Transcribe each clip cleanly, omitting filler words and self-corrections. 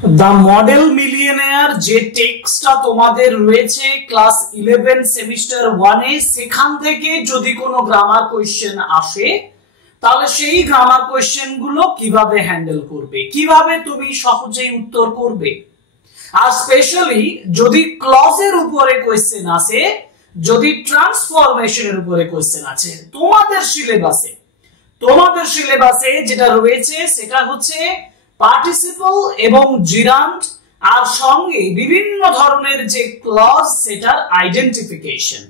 The model millionaire যে টেক্সটটা তোমাদের রয়েছে ক্লাস 11 সেমিস্টার 1 এ, সেখান থেকে যদি কোনো গ্রামার কোশ্চেন আসে তাহলে সেই গ্রামার কোশ্চেন গুলো কিভাবে হ্যান্ডেল করবে, কিভাবে তুমি সহজেই উত্তর করবে। আর স্পেশালি যদি ক্লজের উপরে কোশ্চেন আসে, যদি ট্রান্সফরমেশনের উপরে কোশ্চেন আছে তোমাদের সিলেবাসে যেটা রয়েছে সেটা হচ্ছে পার্টিসিপল এবং জিরান্ড, আর সঙ্গে বিভিন্ন ধরনের যে ক্লজ সেটার identification.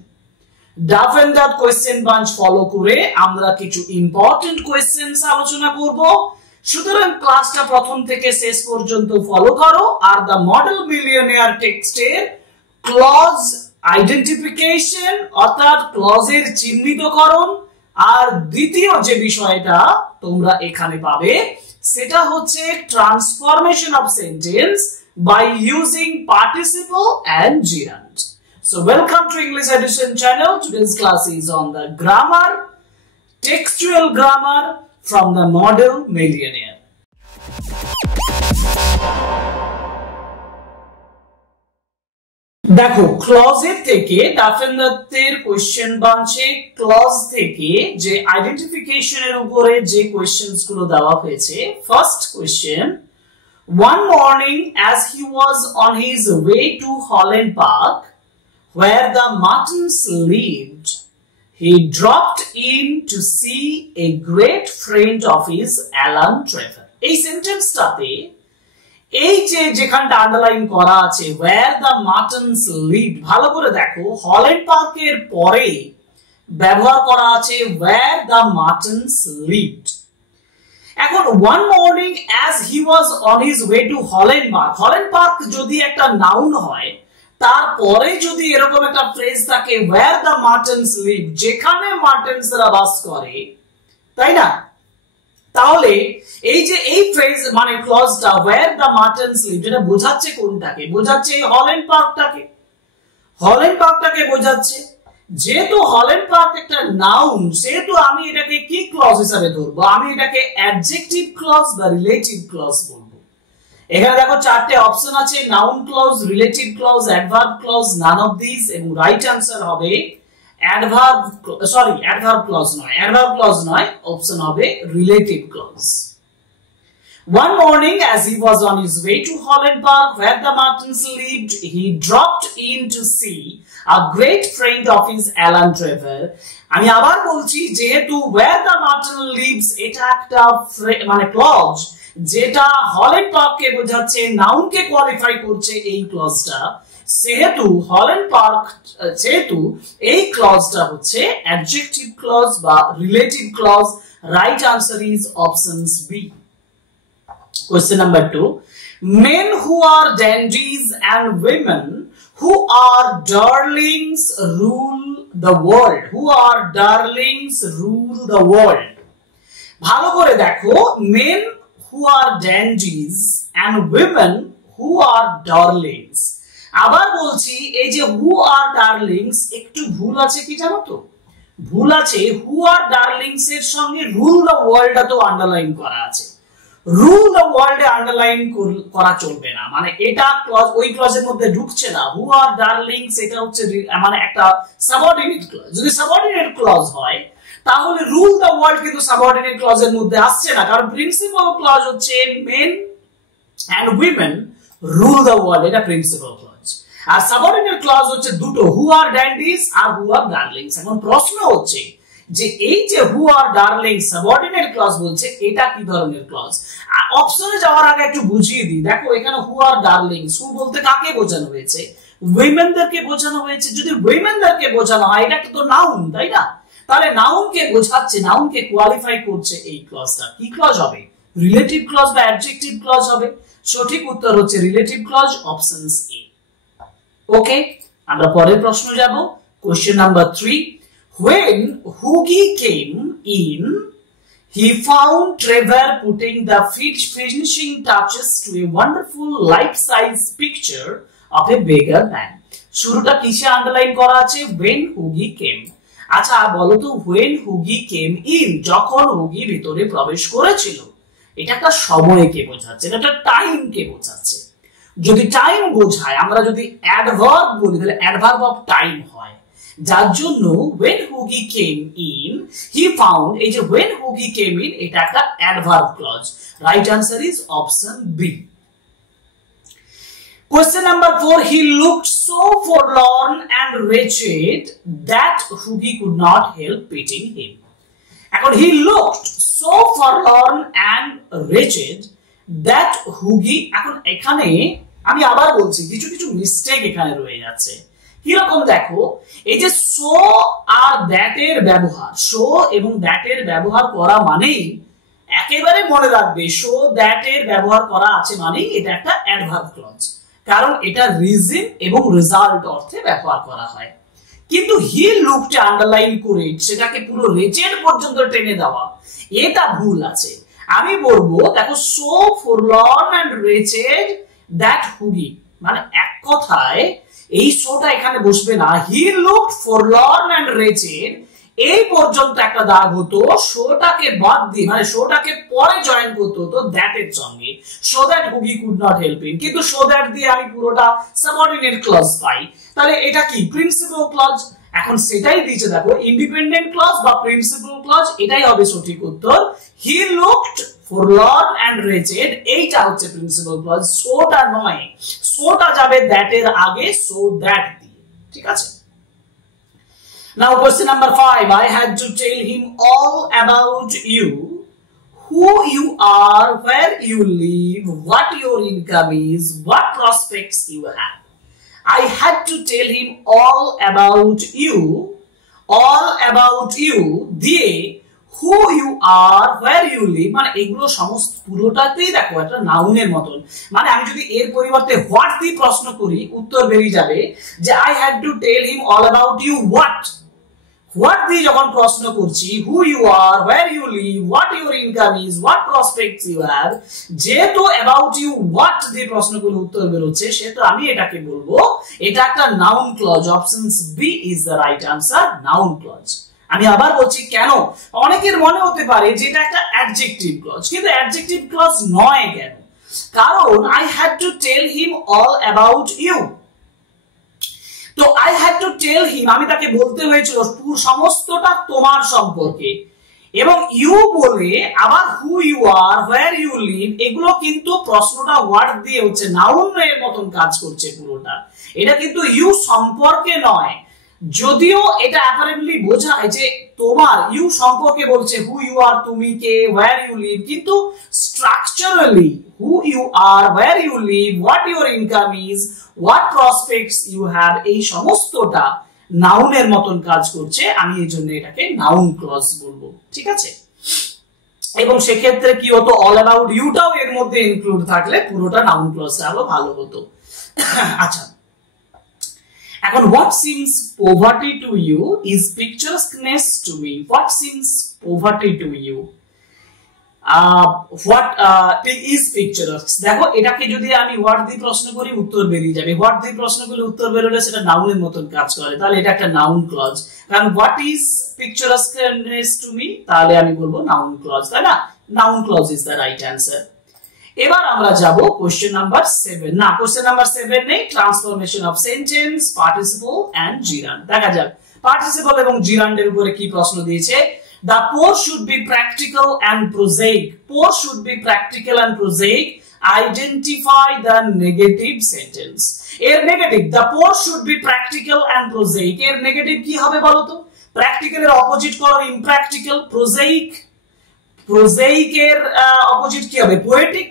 Duff and Dutt question bank follow করে আমরা কিছু ইম্পর্টেন্ট কোয়েশ্চেন্স আলোচনা করব। সুতরাং ক্লাসটা প্রথম থেকে শেষ পর্যন্ত ফলো করো। আর দ্য মডেল মিলিয়নেয়ার টেক্সটের ক্লজ আইডেন্টিফিকেশন অর্থাৎ ক্লজের চিহ্নিতকরণ, আর দ্বিতীয় যে বিষয়টা তোমরা এখানে পাবে সেটা হচ্ছে transformation of sentence by using participle and gerund. So welcome to English Edition channel. Today's class is on the grammar, textual grammar from the model millionaire. দেখো ক্লজের থেকে ডাফেন্দাতের কোশ্চেন বাঞ্চে ক্লজ থেকে যে আইডেন্টিফিকেশনের উপরে যে কোশ্চেনস গুলো দেওয়া হয়েছে। First question, one morning as he was on his way to Holland Park where the Martins lived, he dropped in to see a great friend of his, Alan Trevor. এই সেন্টেন্সটাতে এই যে যেখানটা আন্ডারলাইন করা আছে where the Martins lived, ভালো করে দেখো Holland পার্কের পরে ব্যবহার করা আছে where the Martins lived। এখন one morning as he was on his way to Holland Park, Holland Park যদি একটা নাউন হয় তারপরে যদি এরকম একটা ফ্রেজ থাকে where the Martins live, যেখানে মার্টেন্সরা বাস করে, তাই না? তাহলে এই যে এই ফ্রেজ মানে ক্লজটা where the Martins live যেটা বোঝাচ্ছে কোনটাকে? বোঝাচ্ছে এই হল্যান্ড পার্কটাকে বোঝাচ্ছে। যেহেতু হল্যান্ড পার্ক একটা নাউন, সেহেতু আমি এটাকে কি ক্লজ হিসেবে ধরবো? আমি এটাকে অ্যাডজেক্টিভ ক্লজ বা রিলেটিভ ক্লজ বলবো। এখানে দেখো চারটে অপশন আছে, noun clause, relative clause, adverb clause, none of this, এবং রাইট আনসার হবে অ্যাডভার্ব ক্লজ নয়, অপশন হবে relative clause. One morning as he was on his way to Holland Park where the Martins lived, he dropped in to see a great friend of his, Alan Trevor. আমি আবার বলছি, যেহেতু where the Martins lives এটা একটা মানে clause যেটা Holland পার্ককে বোঝাচ্ছে, নাউনকে qualify করছে এই ক্লজটা, সেহেতু হল্যান্ড পার্ক যেহেতু এই ক্লজটা হচ্ছে অ্যাডজেক্টিভ ক্লজ বা relative clause. Right answer is options B. Question number 2, men who are dandies and women who are darlings rule the world. ভালো করে দেখো, men who are dandies and women who are darlings। আবার বলছি, এই যে who are darlings একটু ভুল আছে, কি জানো তো? ভুল আছে, who are darlings এর সঙ্গে rule the world টা তো আন্ডারলাইন করা আছে। রুল দ্য ওয়ার্ল্ডে আন্ডারলাইন করা চলবে না, মানে এটা ক্লজ ওই ক্লজের মধ্যে ঢুকছে না। হু আর ডার্লিংস এটা হচ্ছে মানে একটা সাবঅর্ডিনেট ক্লজ। যদি সাবঅর্ডিনেট ক্লজ হয় তাহলে রুল দ্য ওয়ার্ল্ড কিন্তু সাবঅর্ডিনেট ক্লজের মধ্যে আসছে না, কারণ প্রিন্সিপাল ক্লজ হচ্ছে men and women rule the world, এটা প্রিন্সিপাল ক্লজ। আর সাবঅর্ডিনেট ক্লজ হচ্ছে দুটো, হু আর ড্যান্ডিস আর হু আর ডার্লিংস। এখন প্রশ্ন হচ্ছে যে এই যে হু আর ডার্লিং সাবঅর্ডিনেট ক্লজ বলছে, এটা কি ধরনের ক্লজ? অপশনে যাওয়ার আগে একটু বুঝিয়ে দিই। দেখো এখানে হু আর ডার্লিংস, হু বলতে কাকে বোঝানো হয়েছে? উইমেনদেরকে বোঝানো হয়েছে। যদি উইমেনদেরকে বোঝানো হয়, এটা তো নাউন, তাই না? তাহলে নাউনকে বোঝাচ্ছে, নাউনকে কোয়ালিফাই করছে এই ক্লজটা। কি ক্লজ হবে? রিলেটিভ ক্লজ বা অ্যাডজেক্টিভ ক্লজ হবে। সঠিক উত্তর হচ্ছে রিলেটিভ ক্লজ, অপশনস এ। ওকে, আমরা পরের প্রশ্ন যাব। Question number 3, when Hughie came in, he found Trevor putting the finishing touches to a wonderful life-size picture of a beggar man. শুরুটা কিসে আন্ডারলাইন করা আছে? when Hughie came। আচ্ছা বলো তো, when Hughie came in, যখন হুগি ভিতরে প্রবেশ করেছিল, এটা একটা সময়কে বোঝাচ্ছে, এটা একটা টাইমকে বোঝাচ্ছে। যদি টাইম বোঝায়, আমরা যদি অ্যাডভার্ব বলি তাহলে অ্যাডভার্ব অফ টাইম হয়, যার জন্য when Hugi came in he found, এই যে when Hugi came in এটা একটা adverb clause. Right answer is option B. Question number 4, he looked so forlorn and wretched that Hugi could not help pitying him. এখন he looked so forlorn and wretched that Hugi, এখন এখানে আমি আবার বলছি কিছু কিছু মিস্টেক এখানে রয়ে যাচ্ছে। কিরকম দেখো, এই যে সো আর দ্যাট এর ব্যবহার, সো এবং দ্যাট এর ব্যবহার করা মানেই একেবারে মনে রাখবে, সো দ্যাট এর ব্যবহার করা আছে মানেই এটা একটা অ্যাডভার্ব ক্লজ, কারণ এটা রিজন এবং রেজাল্ট অর্থে ব্যবহার করা হয়। কিন্তু হি লুকটা আন্ডারলাইন করে সেটাকে পুরো রেচেড পর্যন্ত টেনে দেওয়া, এটা ভুল আছে। আমি বলবো দেখো, সো ফরলর্ন এন্ড রেচেড দ্যাট হুগি, মানে এক কথায় এই সোটা এখানে বসবে না, হি লুকড ফরলর্ন এন্ড রেচেড এই পর্যন্ত একটা দাগ হতো, শোটাকে বাদ দিয়ে মানে শোটাকে পরে জয়েন করতে হতো দ্যাট এর সঙ্গে, so that he could not help him, কিন্তু সো দ্যাট দিয়ে আমি পুরোটা সাবঅর্ডিনেট ক্লজ পাই, তাহলে এটা কি প্রিন্সিপাল ক্লজ। এখন সেটাই দিয়েছে দেখো, ইন্ডিপেন্ডেন্ট ক্লজ বা প্রিন্সিপাল ক্লজ, এটাই হবে সঠিক উত্তর। হি লুকড ফরলর্ন এন্ড রেচেড এইটা হচ্ছে প্রিন্সিপাল ক্লজ, সোটা নয়, সোটা যাবে দ্যাট এর আগে, সো দ্যাট দিয়ে, ঠিক আছে। Now question number 5, I had to tell him all about you, who you are, where you live, what your income is, what prospects you have. I had to tell him all about you দিয়ে who you are, where you live, মানে এগুলো সমস্ত পুরোটাতেই দেখো একটা নাউনের মতন, মানে আমি যদি এর পরিবর্তে হোয়াট দিয়ে প্রশ্ন করি উত্তর বেরিয়ে যাবে যে I had to tell him all about you what, what দিয়ে যখন প্রশ্ন করছি who you are, where you live, what your income is, what prospects you have, যেহেতু অ্যাবাউট ইউ হোয়াট দিয়ে প্রশ্ন করে উত্তর বেরোচ্ছে সেহেতু আমি এটাকে বলবো এটা একটা noun clause. Option B is the right answer, noun clause. আমি আবার বলছি কেন, অনেকের মনে হতে পারে যে এটা একটা অ্যাডজেক্টিভ ক্লজ, কিন্তু অ্যাডজেক্টিভ ক্লজ নয় কেন, কারণ I had to tell him all about you, তো I had to tell him আমি তাকে বলতে হয়েছিল সমস্তটা তোমার সম্পর্কে, এবং ইউ বলে আবার who you are, where you live, এগুলো কিন্তু প্রশ্নটা ওয়ার্ড দিয়ে হচ্ছে নাউনের মতন কাজ করছে পুরোটা, এটা কিন্তু ইউ সম্পর্কে নয়, যদিও এটা অ্যাপারেন্টলি বোঝায় যে তোমার ইউ সম্পর্কে বলছে, হু ইউ আর তুমি কে, ওয়্যার ইউ লিভ, কিন্তু structurally who you are, where you live, what your income is, what prospects you have, এই সমস্তটা নাউনের মতন কাজ করছে, আমি এই জন্য এটাকে নাউন ক্লজ বলবো, ঠিক আছে। এবং সেক্ষেত্রে কি হতো, অল অ্যাবাউট ইউটাও এর মধ্যে ইনক্লুড থাকলে পুরোটা নাউন ক্লজটা আরো ভালো হতো। আচ্ছা, এখন what seems poverty to you is picturesqueness to me. What seems poverty to you? What is picturesque? দেখো এটাকে যদি আমি হোয়াট দিয়ে প্রশ্ন করি উত্তর বেরিয়ে যাবে, হোয়াট দিয়ে প্রশ্ন করলে উত্তর বেরোলে সেটা নাউনের মতন কাজ করে, তাহলে এটা একটা নাউন ক্লজ, কারণ what is picturesqueness to me, তাহলে আমি বলবো নাউন ক্লজ, তাই না, noun clause is the right answer. এবার আমরা যাব কোশ্চেন নাম্বার 7, না কোশ্চেন নাম্বার 7 নেই, transformation of sentence, participle and gerund. দেখা যাক পার্টিসিপল এবং জিরান্ডের উপরে কি প্রশ্ন দিয়েছে। The poor should be practical and prosaic. Poor should be practical and prosaic. Identify the negative sentence. এর negative, the poor should be practical and prosaic, এর negative কি হবে বলো তো? প্র্যাকটিক্যাল এর অপোজিট করো ইমপ্র্যাকটিক্যাল, prosaic, prosaic এর opposite কি হবে? পোয়েটিক।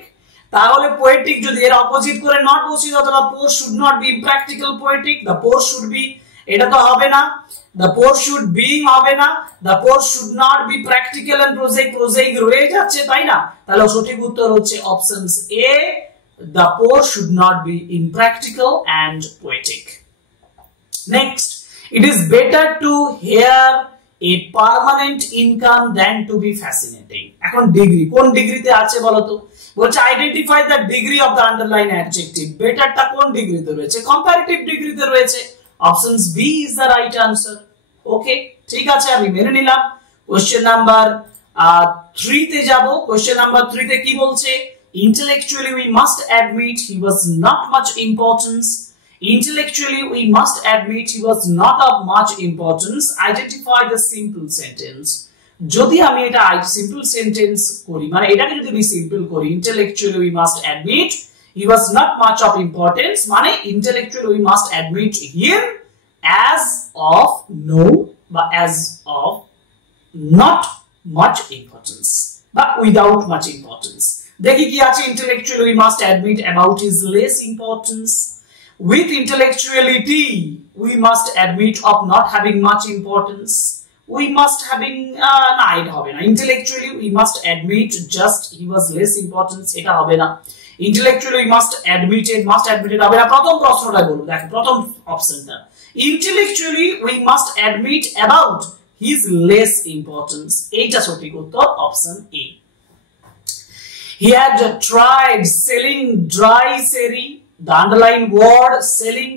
তাহলে পোয়েটিক যদি এর অপোজিট করে নট বসিয়ে দাও তাহলে poor should not be impractical poetic, the poor should be, এটা তো হবে না, the poor should be হবে না, the poor should not be practical and prosaic, prosaic রয়ে যাচ্ছে তাই না, তাহলে সঠিক উত্তর হচ্ছে options A, the poor should not be impractical and poetic. Next, it is better to hear a permanent income than to be fascinating. এখন degree কোন ডিগ্রিতে আছে বলো তো? বলছে identify the degree of the underline adjective, বেটারটা কোন ডিগ্রিতে রয়েছে? কম্পারেটিভ ডিগ্রিতে রয়েছে, options B is the right answer. Okay, ঠিক আছে, আমি মেনে নিলাম। কোশ্চেন নাম্বার 3 তে যাব। কোশ্চেন নাম্বার 3 তে কি বলছে? Intellectually, we must admit he was not much importance. Intellectually, we must admit he was not of much importance. Identify the simple sentence. যদি আমি এটা simple sentence করি, মানে এটাকে যদি আমি simple করি, intellectually we must admit he was not much of importance, মানে intellectually we must admit him as of no, বা as of not much importance, but without much importance. দেখি কি আছে, intellectually we must admit about his less importance. With intellectuality we must admit of not having much importance. We must having না এটা হবে না, intellectually we must admit just he was less importance, এটা হবে না। intellectually we must admitted হবে না। প্রথম প্রশ্নটা বলবো, দেখো প্রথম অপশনটা, intellectually we must admit about his less importance, এইটা সঠিক উত্তর, option A. He had tried selling dry sherry, the underlined word selling,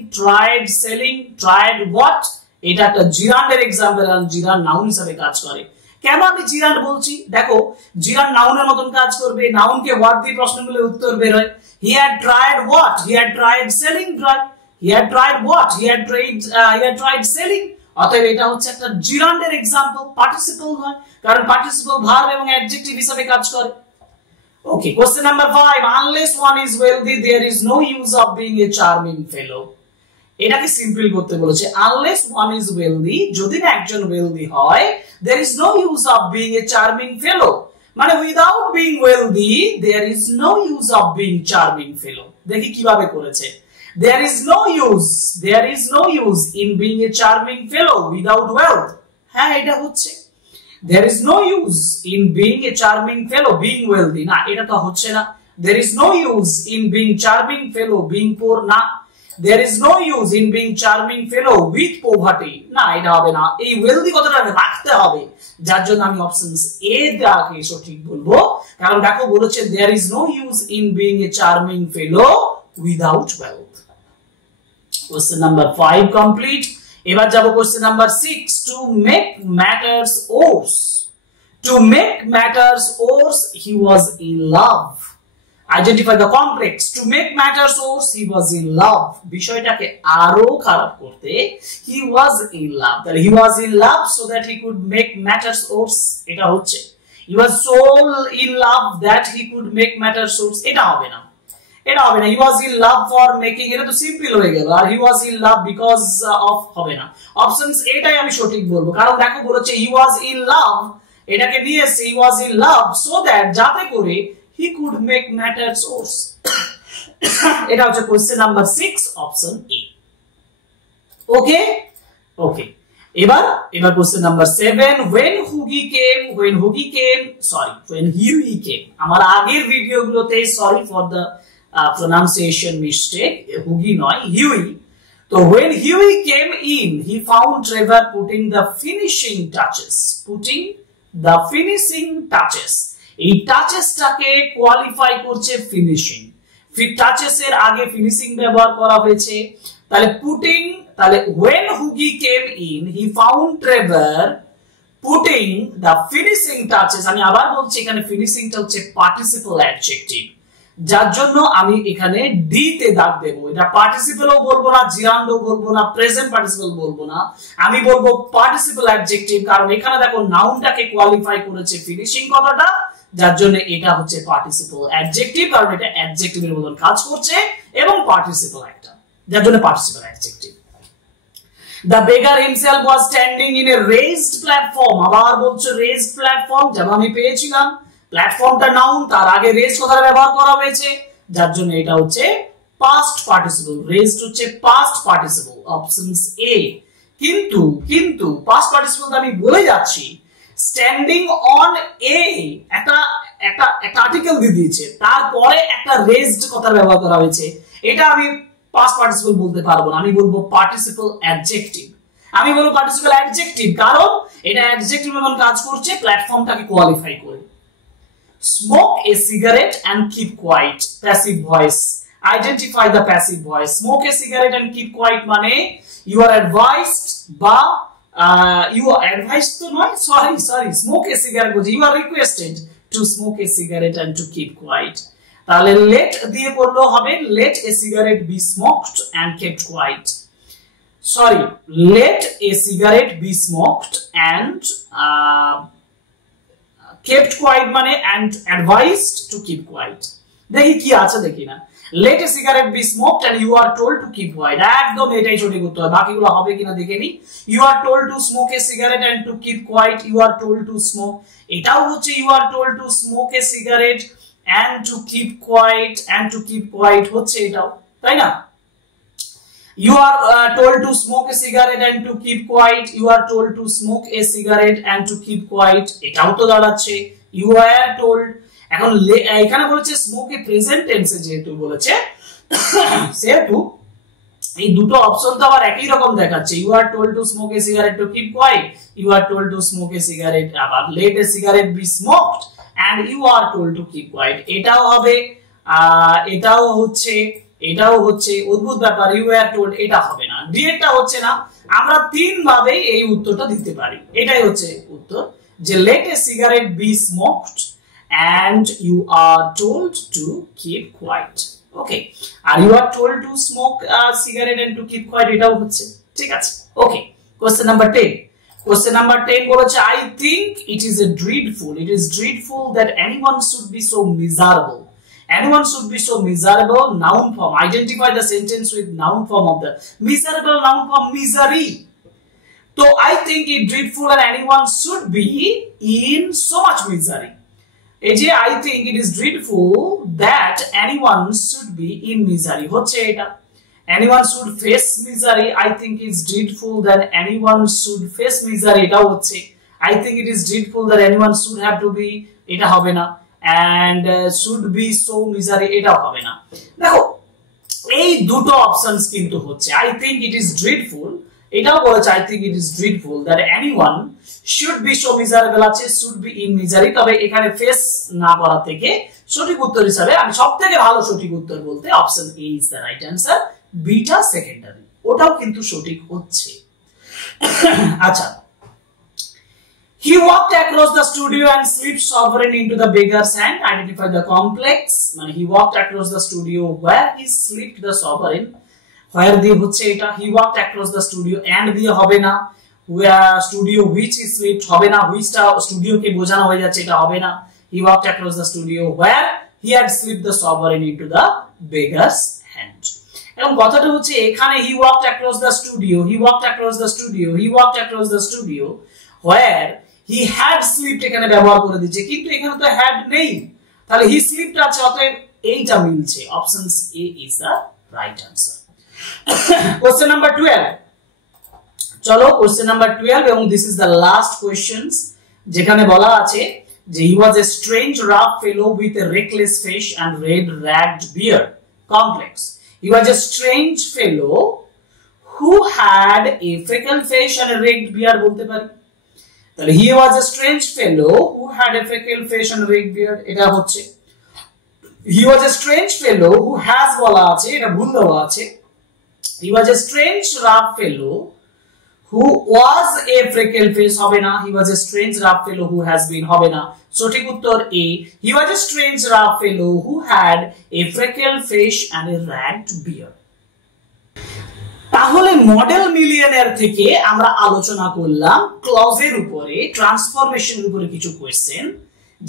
tried what, এটা একটা জিরান্ডের एग्जांपल, আর জিরান্ড নাউন হিসেবে কাজ করে। কেন আমি জিরান্ড বলছি, দেখো জিরান্ড নাউনের মতন কাজ করবে, নাউনকে ওয়ার্ড দিয়ে প্রশ্নগুলো উত্তর বের হয়। He had tried what, he had tried selling dry, he had tried what, he had tried selling, অতএব এটা হচ্ছে একটা জিরান্ডের एग्जांपल, পার্টিসিপল নয়, কারণ পার্টিসিপল ভার্ব এবং অ্যাডজেক্টিভ হিসেবে কাজ করে। Okay, question number 5, unless one is wealthy there is no use of being a charming fellow. এটাকে সিম্পল করতে বলেছে, unless one is wealthy, যদি না একজন wealthy হয়, there is no use of being a charming fellow, মানে without being wealthy there is no use of being charming fellow। দেখি কিভাবে করেছে, there is no use in being a charming fellow without wealth, হ্যাঁ এটা হচ্ছে, there is no use in being a charming fellow being wealthy, না এটা তো হচ্ছে না, there is no use in being charming fellow being poor, না there is no use in being charming fellow with poverty, না এটা হবে না, এই wealthy কথাটা রাখতে হবে, যার জন্য আমি অপশনস এ দাকে সঠিক বলবো, কারণ দেখো বলেছে there is no use in being a charming fellow without wealth। question number 5 complete। এবার যাব question number 6, to make matters worse he was in love। identify the complex, to make matters worse he was in love, বিষয়টাকে আরো খারাপ করতে he was in love, তাহলে he was in love so that he could make matters worse, এটা হচ্ছে he was so in love that he could make matters worse, এটা হবে না, he was in love for making, এটা তো simple হয়ে গেল, আর he was in love because of হবে না, অপশনস এটাই আমি সঠিক বলবো, কারণ দেখো বলেছে he was in love, এটাকে নিয়ে এসে he was in love so that, যাতে করে he could make matters worse, এটা হচ্ছে কোশ্চেন নাম্বার 6, অপশন এ। ওকে, এবার question number 7, when Hughie came, আমার আগের ভিডিওগুলোতে sorry for the pronunciation mistake, Hughie নয় Hughie, তো when Hughie came in he found Trevor putting the finishing touches, এই টাচেসটাকে qualify করছে ফিনিশিং, টাচেস এর আগে ফিনিশিং ব্যবহার করা হয়েছে, তাহলে তাহলে when Hughie came in he found Trevor putting the finishing touches, আমি আবার বলছি এখানে ফিনিশিংটা হচ্ছে পার্টিসিপল অ্যাডজেক্টিভ, যার জন্য আমি এখানে ডি তে দাগ দেব, এটা পার্টিসিপলও বলবো না, জিরান্ডও বলবো না, প্রেজেন্ট পার্টিসিপল বলবো না, আমি বলবো পার্টিসিপল অ্যাডজেক্টিভ, কারণ এখানে দেখো নাউনটাকে কোয়ালিফাই করেছে ফিনিশিং কথাটা, যার জন্য এটা হচ্ছে পার্টিসিপল অ্যাডজেক্টিভ, কারণ এটা অ্যাডজেক্টিভের মতন কাজ করছে এবং পার্টিসিপল একটা, যার জন্য participle adjective. The beggar himself was standing in a raised platform, আবার বলছে raised platform, যেমন আমি পেয়েছিলাম প্ল্যাটফর্মটা নাউন, তার আগে রেজ কথাটা ব্যবহার করা হয়েছে, যার জন্য এটা হচ্ছে পাস্ট পার্টিসিপল, রেজড হচ্ছে পাস্ট পার্টিসিপল, অপশনস এ। কিন্তু পাস্ট পার্টিসিপল আমি বলে যাচ্ছি, স্ট্যান্ডিং অন এ একটা আর্টিকেল দিয়ে দিয়েছে, তারপরে একটা রেজড কথা ব্যবহার করা হয়েছে, এটা আমি পাস্ট পার্টিসিপল বলতে পারবো না, আমি বলবো পার্টিসিপল অ্যাডজেক্টিভ, কারণ এটা অ্যাডজেক্টিভ এমন কাজ করছে প্ল্যাটফর্মটাকে কোয়ালিফাই করে। Smoke a cigarette and keep quiet, passive voice, identify the passive voice, smoke a cigarette and keep quiet মানে you are advised বা you are advised to নয়, sorry smoke a cigarette, you are requested to smoke a cigarette and to keep quiet, তাহলে let দিয়ে করলেও হবে let a cigarette be smoked and kept quiet. Sorry, let a cigarette be smoked and kept quiet মানে and advised to keep quiet. দেখি কি আছে দেখি না। Let a cigarette be smoked and you are told to keep quiet. একদম এটাই সঠিক উত্তর, বাকিগুলো হবে কিনা দেখে নি। You are told to smoke a cigarette and to keep quiet. You are told to smoke, এটাও হচ্ছে you are told to smoke a cigarette and to keep quiet, and to keep quiet হচ্ছে এটাও, তাই না? You are told to smoke a cigarette and to keep quiet. You are told to smoke a cigarette and to keep quiet, এটাও তো দাঁড়াচ্ছে you are told। এখন এখানে বলেছে স্মোক এ প্রেজেন্ট টেন্সে যেহেতু বলেছে সেহেতু এই দুটো অপশন তো আবার একই রকম দেখাচ্ছে। You are told to smoke a cigarette to keep quiet, you are told to smoke a cigarette, আবার let a cigarette be smoked and you are told to keep quiet, এটাও হবে। এটাও হচ্ছে অদ্ভুত ব্যাপার, ইউ আর টোল্ড, এটা হবে না, ডিরেক্টটা হচ্ছে না। আমরা তিন ভাবে এই উত্তরটা দিতে পারি, এটাই হচ্ছে উত্তর, যে let a cigarette be smoked and you are told to keep quiet. Okay, আর you are told to smoke a cigarette and to keep quiet, এটাও হচ্ছে, ঠিক আছে। Okay, question number 10 বলেছে I think it is dreadful that anyone should be so miserable. Anyone should be so miserable. Noun form, identify the sentence with noun form of the miserable, noun form misery. So I think it dreadful that anyone should be in so much misery. I think it is dreadful that anyone should be in misery হচ্ছে এটা। anyone should face misery, I think it's dreadful that anyone should face misery, এটা হচ্ছে। I think it is dreadful that anyone should have to be, এটা হবে না। and should be so misery, এটাও হবে না। দেখো এই দুটো অপশনস কিন্তু হচ্ছে I think it is dreadful, এটাও বলেছে I think it is dreadful that anyone should be so miserable আছে should be in misery, তবে এখানে ফেস না করা থেকে সঠিক উত্তর হিসাবে আমি সবথেকে ভালো সঠিক উত্তর বলতে option A is the right answer, beta secondary, ওটাও কিন্তু সঠিক হচ্ছে। আচ্ছা, he walked across the studio and slipped sovereign into the beggar's hand. Identify the complex, মানে he walked across the studio where he slipped the sovereign, where দিয়ে হচ্ছে এটা, he walked across the studio and দিয়ে হবে না, where studio which he slipped হবে না, whichটা studio কে বোঝানো হয়ে যাচ্ছে, এটা হবে না। he walked across the studio where he had slipped the sovereign into the beggar's hand। এবং কথাটা হচ্ছে এখানে he walked across the studio where he had slipped এখানে ব্যবহার করে দিচ্ছে, কিন্তু এখানে তো had নেই, তাহলে he slipped আছে, অতএব এইটা মিলছে, options A is the right answer. Question number 12, চলো কোশ্চেন নাম্বার 12, এবং this is the last questions, যেখানে বলা আছে যে he was a strange rough fellow with a reckless face and red ragged beard, complex, he was a strange fellow who had a freckled face and a ragged beard বলতে পারি, তাহলে he was a strange fellow who had a freckled face and a ragged beard, এটা হচ্ছে। he was a strange fellow who has বলা আছে, এটা ভুল দেওয়া আছে, he was a strange rough fellow who was a freckled face হবে না, he was a strange rough fellow who has been হবে না, সঠিক উত্তর এ, he was a strange rough fellow who had a freckled face and a ragged beard। তাহলে model মিলিয়নের থেকে আমরা আলোচনা করলাম ক্লজের উপরে, ট্রান্সফরমেশনের উপরে কিছু কোশ্চেন,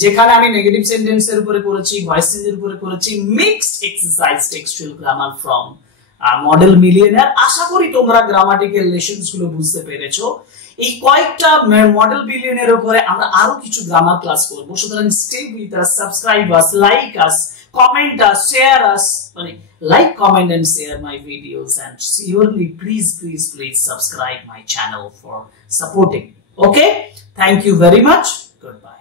যেখানে আমি নেগেটিভ সেন্টেন্সের উপরে করেছি, ভয়েস চেঞ্জের উপরে করেছি, mixed exercise textual grammar from model millionaire. আশা করি তোমরা গ্রামাটিক্যাল লেসনস গুলো বুঝতে পেরেছো। এই কয়েকটা মডেল মিলিয়নের উপরে আমরা আরো কিছু গ্রামার ক্লাস করব, সুতরাং stay with us, subscribe us, like us, comment us, share us, মানে like, comment and share my videos, and surely please subscribe my channel for supporting. Okay, thank you very much, good by.